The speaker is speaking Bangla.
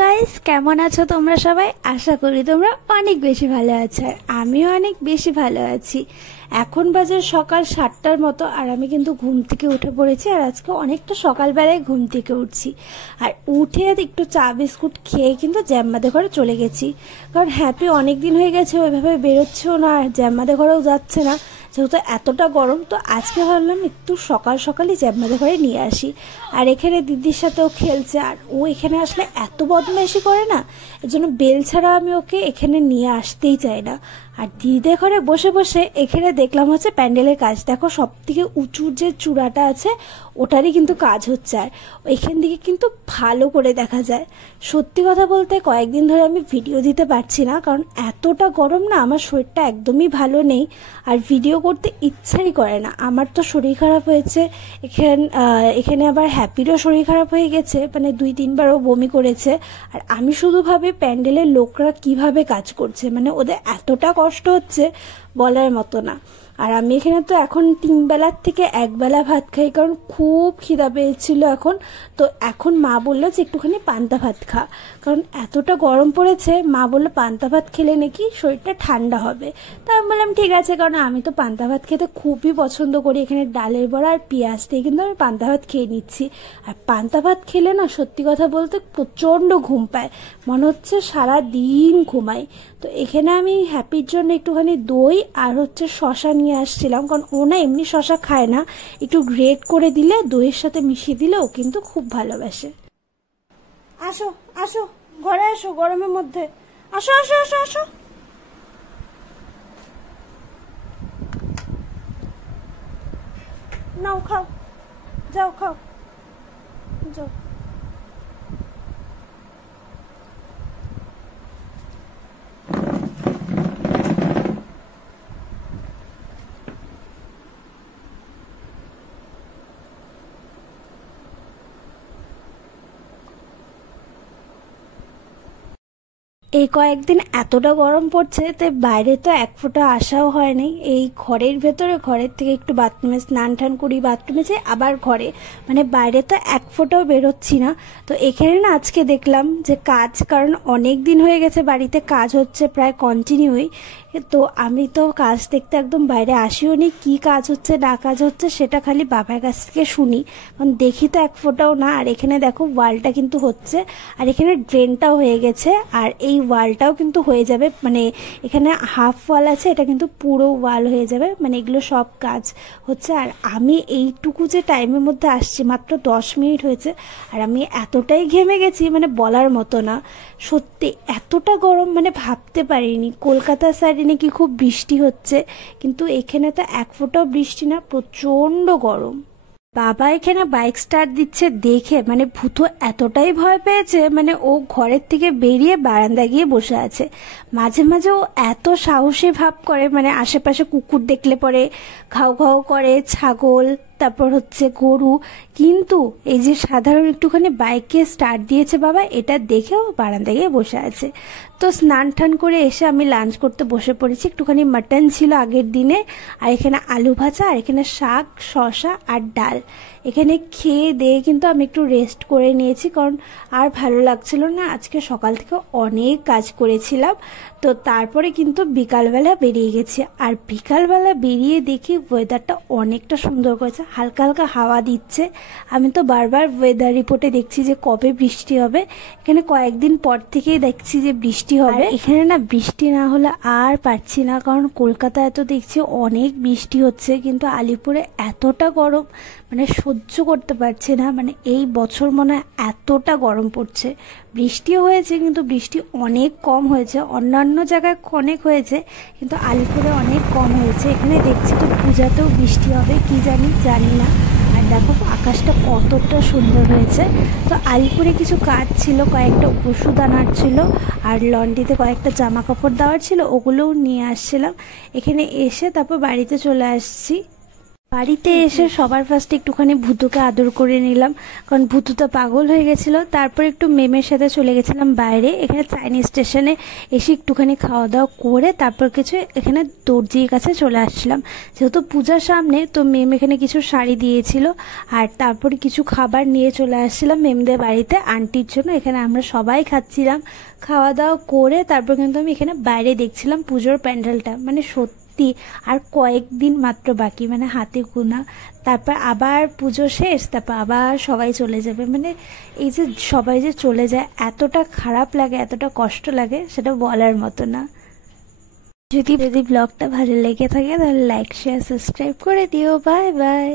গাইস, কেমন আছো তোমরা সবাই? আশা করি তোমরা অনেক বেশি ভালো আছো, আর আমিও অনেক বেশি ভালো আছি। এখন বাজে সকাল 7টার মতো, আর আমি কিন্তু ঘুম থেকে উঠে পড়েছি। আর আজকে অনেকটা সকালবেলায় ঘুম থেকে উঠছি, আর উঠে একটু চা বিস্কুট খেয়ে কিন্তু জ্যাম্মাদের ঘরে চলে গেছি। কারণ হ্যাপি অনেক দিন হয়ে গেছে ওইভাবে বেরোচ্ছেও না, আর জ্যাম্মাদের ঘরেও যাচ্ছে না, যেহেতু এতটা গরম। তো আজকে ভাবলাম একটু সকাল সকালই জ্যাম্মাদের ঘরে নিয়ে আসি। আর এখানে দিদির সাথেও খেলছে, আর ও এখানে আসলে এত বদমাইশি করে না, এর জন্য বেল ছাড়া আমি ওকে এখানে নিয়ে আসতেই চাই না। আর দিদিদের ঘরে বসে বসে এখানে দেখলাম হচ্ছে প্যান্ডেলের কাজ। দেখো, সব থেকে উঁচুর যে চূড়াটা আছে ওটারই কিন্তু কাজ হচ্ছে, আর ওইখান থেকে কিন্তু ভালো করে দেখা যায়। সত্যি কথা বলতে কয়েকদিন ধরে আমি ভিডিও দিতে পারছি না, কারণ এতটা গরম না, আমার শরীরটা একদমই ভালো নেই, আর ভিডিও করতে ইচ্ছাই করে না। আমার তো শরীর খারাপ হয়েছে, এখানে আবার হ্যাপিরও শরীর খারাপ হয়ে গেছে, মানে 2-3বারও বমি করেছে। আর আমি শুধু ভাবি প্যান্ডেলের লোকরা কিভাবে কাজ করছে, মানে ওদের এতটা কষ্ট হচ্ছে বলার মতো না। আর আমি এখানে তো এখন 3 বেলার থেকে 1 বেলা ভাত খাই, কারণ খুব খিদা পেয়েছিল এখন। তো এখন মা বললো যে একটুখানি পান্তা ভাত খা, কারণ এতটা গরম পড়েছে। মা বললো পান্তা ভাত খেলে নাকি শরীরটা ঠান্ডা হবে। তা আমি বললাম ঠিক আছে, কারণ আমি তো পান্তা ভাত খেতে খুবই পছন্দ করি। এখানে ডালের বড়া আর পেঁয়াজ দিয়ে কিন্তু আমি পান্তা ভাত খেয়ে নিচ্ছি। আর পান্তা ভাত খেলে না, সত্যি কথা বলতে প্রচণ্ড ঘুম পায়, মনে হচ্ছে সারা দিন ঘুমাই। তো এখানে আমি হ্যাপির জন্য একটুখানি দই আর হচ্ছে শশা নিয়ে আসছিলাম, কারণ ও না এমনি শশা খায় না, একটু গ্রেট করে দিলে দইয়ের সাথে মিশিয়ে দিলে ও কিন্তু খুব ভালোবাসে। আসো আসো, ঘরে আসো, গরমের মধ্যে আসো আসো আসো আসো। নাও খাও, যাও খাও, যাও। এই কয়েকদিন এতটা গরম পড়ছে, তাই বাইরে তো এক ফোঁটা আসাও হয়নি। এই ঘরের ভেতরে, ঘরের থেকে একটু বাথরুমে স্নান টান করি, বাথরুমে যাই, আবার ঘরে, মানে বাইরে তো এক ফোঁটাও বেরোচ্ছি না। তো এখানে না আজকে দেখলাম যে কাজ, কারণ অনেক দিন হয়ে গেছে বাড়িতে কাজ হচ্ছে প্রায় কন্টিনিউই। তো আমি তো কাজ দেখতে একদম বাইরে আসিও নি, কি কাজ হচ্ছে না কাজ হচ্ছে সেটা খালি বাবার কাছ থেকে শুনি, কারণ দেখি তো এক ফোঁটাও না। আর এখানে দেখো ওয়ালটা কিন্তু হচ্ছে, আর এখানে ড্রেনটাও হয়ে গেছে, আর এই ওয়ালটাও কিন্তু হয়ে যাবে, মানে এখানে হাফ ওয়াল আছে, এটা কিন্তু পুরো ওয়াল হয়ে যাবে, মানে এগুলো সব কাজ হচ্ছে। আর আমি এইটুকু যে টাইমের মধ্যে আসছি, মাত্র 10 মিনিট হয়েছে, আর আমি এতটাই ঘেমে গেছি মানে বলার মতো না। সত্যি এতটা গরম, মানে ভাবতে পারিনি। কলকাতার সাইডে নাকি খুব বৃষ্টি হচ্ছে, কিন্তু এখানে তো এক ফোঁটাও বৃষ্টি না, প্রচণ্ড গরম। বাবা এখানে বাইক স্টার্ট দিচ্ছে দেখে মানে ভূতো এতটাই ভয় পেয়েছে, মানে ও ঘরের থেকে বেরিয়ে বারান্দায় গিয়ে বসে আছে। মাঝে মাঝে ও এত সাহসী ভাব করে, মানে আশেপাশে কুকুর দেখলে পরে ঘাউ ঘাউ করে, ছাগল, তারপর হচ্ছে গরু, কিন্তু এই যে সাধারণ একটুখানি বাইকে স্টার্ট দিয়েছে বাবা, এটা দেখেও বারান্দায় গিয়ে বসে আছে। তো স্নান টান করে এসে আমি লাঞ্চ করতে বসে পড়েছি। একটুখানি মাটন ছিল আগের দিনে, আর এখানে আলু ভাজা, আর এখানে শাক, শসা আর ডাল। এখানে খেয়ে দিয়ে কিন্তু আমি একটু রেস্ট করে নিয়েছি, কারণ আর ভালো লাগছিল না, আজকে সকাল থেকে অনেক কাজ করেছিলাম। তো তারপরে কিন্তু বিকালবেলা বেরিয়ে গেছি, আর বিকালবেলা বেরিয়ে দেখি ওয়েদারটা অনেকটা সুন্দর করেছে, হালকা হালকা হাওয়া দিচ্ছে। আমি তো বারবার ওয়েদার রিপোর্টে দেখছি যে কবে বৃষ্টি হবে, এখানে কয়েকদিন পর থেকেই দেখছি যে বৃষ্টি হবে। এখানে না বৃষ্টি না হলে আর পারছি না, কারণ কলকাতায় তো দেখছি অনেক বৃষ্টি হচ্ছে, কিন্তু আলিপুরে এতটা গরম, মানে সহ্য করতে পারছি না। মানে এই বছর মনে হয় এতটা গরম পড়ছে। বৃষ্টিও হয়েছে, কিন্তু বৃষ্টি অনেক কম হয়েছে, অন্যান্য জায়গায় অনেক হয়েছে, কিন্তু আলিপুরে অনেক কম হয়েছে। এখানে দেখছি তো পূজাতেও বৃষ্টি হবে কি জানি না। আর দেখো আকাশটা কতটা সুন্দর হয়েছে। তো আলিপুরে কিছু কাজ ছিল, কয়েকটা ওষুধ আনার ছিল, আর লন্ড্রিতে কয়েকটা জামা কাপড় দেওয়ার ছিল, ওগুলোও নিয়ে আসছিলাম। এখানে এসে তারপর বাড়িতে চলে আসছি। বাড়িতে এসে সবার ফার্স্টে একটুখানি ভূতুকে আদর করে নিলাম, কারণ ভূতু তো পাগল হয়ে গেছিলো। তারপর একটু মেমের সাথে চলে গেছিলাম বাইরে, এখানে চাইনিজ স্টেশনে এসে একটুখানি খাওয়া দাওয়া করে তারপর কিছু এখানে দর্জির কাছে চলে আসছিলাম, যেহেতু পূজার সামনে। তো মেম এখানে কিছু শাড়ি দিয়েছিল, আর তারপরে কিছু খাবার নিয়ে চলে আসছিলাম মেমদের বাড়িতে আন্টির জন্য। এখানে আমরা সবাই খাচ্ছিলাম, খাওয়া দাওয়া করে তারপর কিন্তু আমি এখানে বাইরে দেখছিলাম পুজোর প্যান্ডেলটা। মানে সত্যি আর কয়েকদিন মাত্র বাকি, মানে হাতে গোনা, তারপর আবার পুজো শেষ, তারপর আবার সবাই চলে যাবে। মানে এই যে সবাই যে চলে যায়, এতটা খারাপ লাগে, এতটা কষ্ট লাগে, সেটা বলার মতো না। যদি ব্লগটা ভালো লেগে থাকে তাহলে লাইক শেয়ার সাবস্ক্রাইব করে দিও। Bye bye.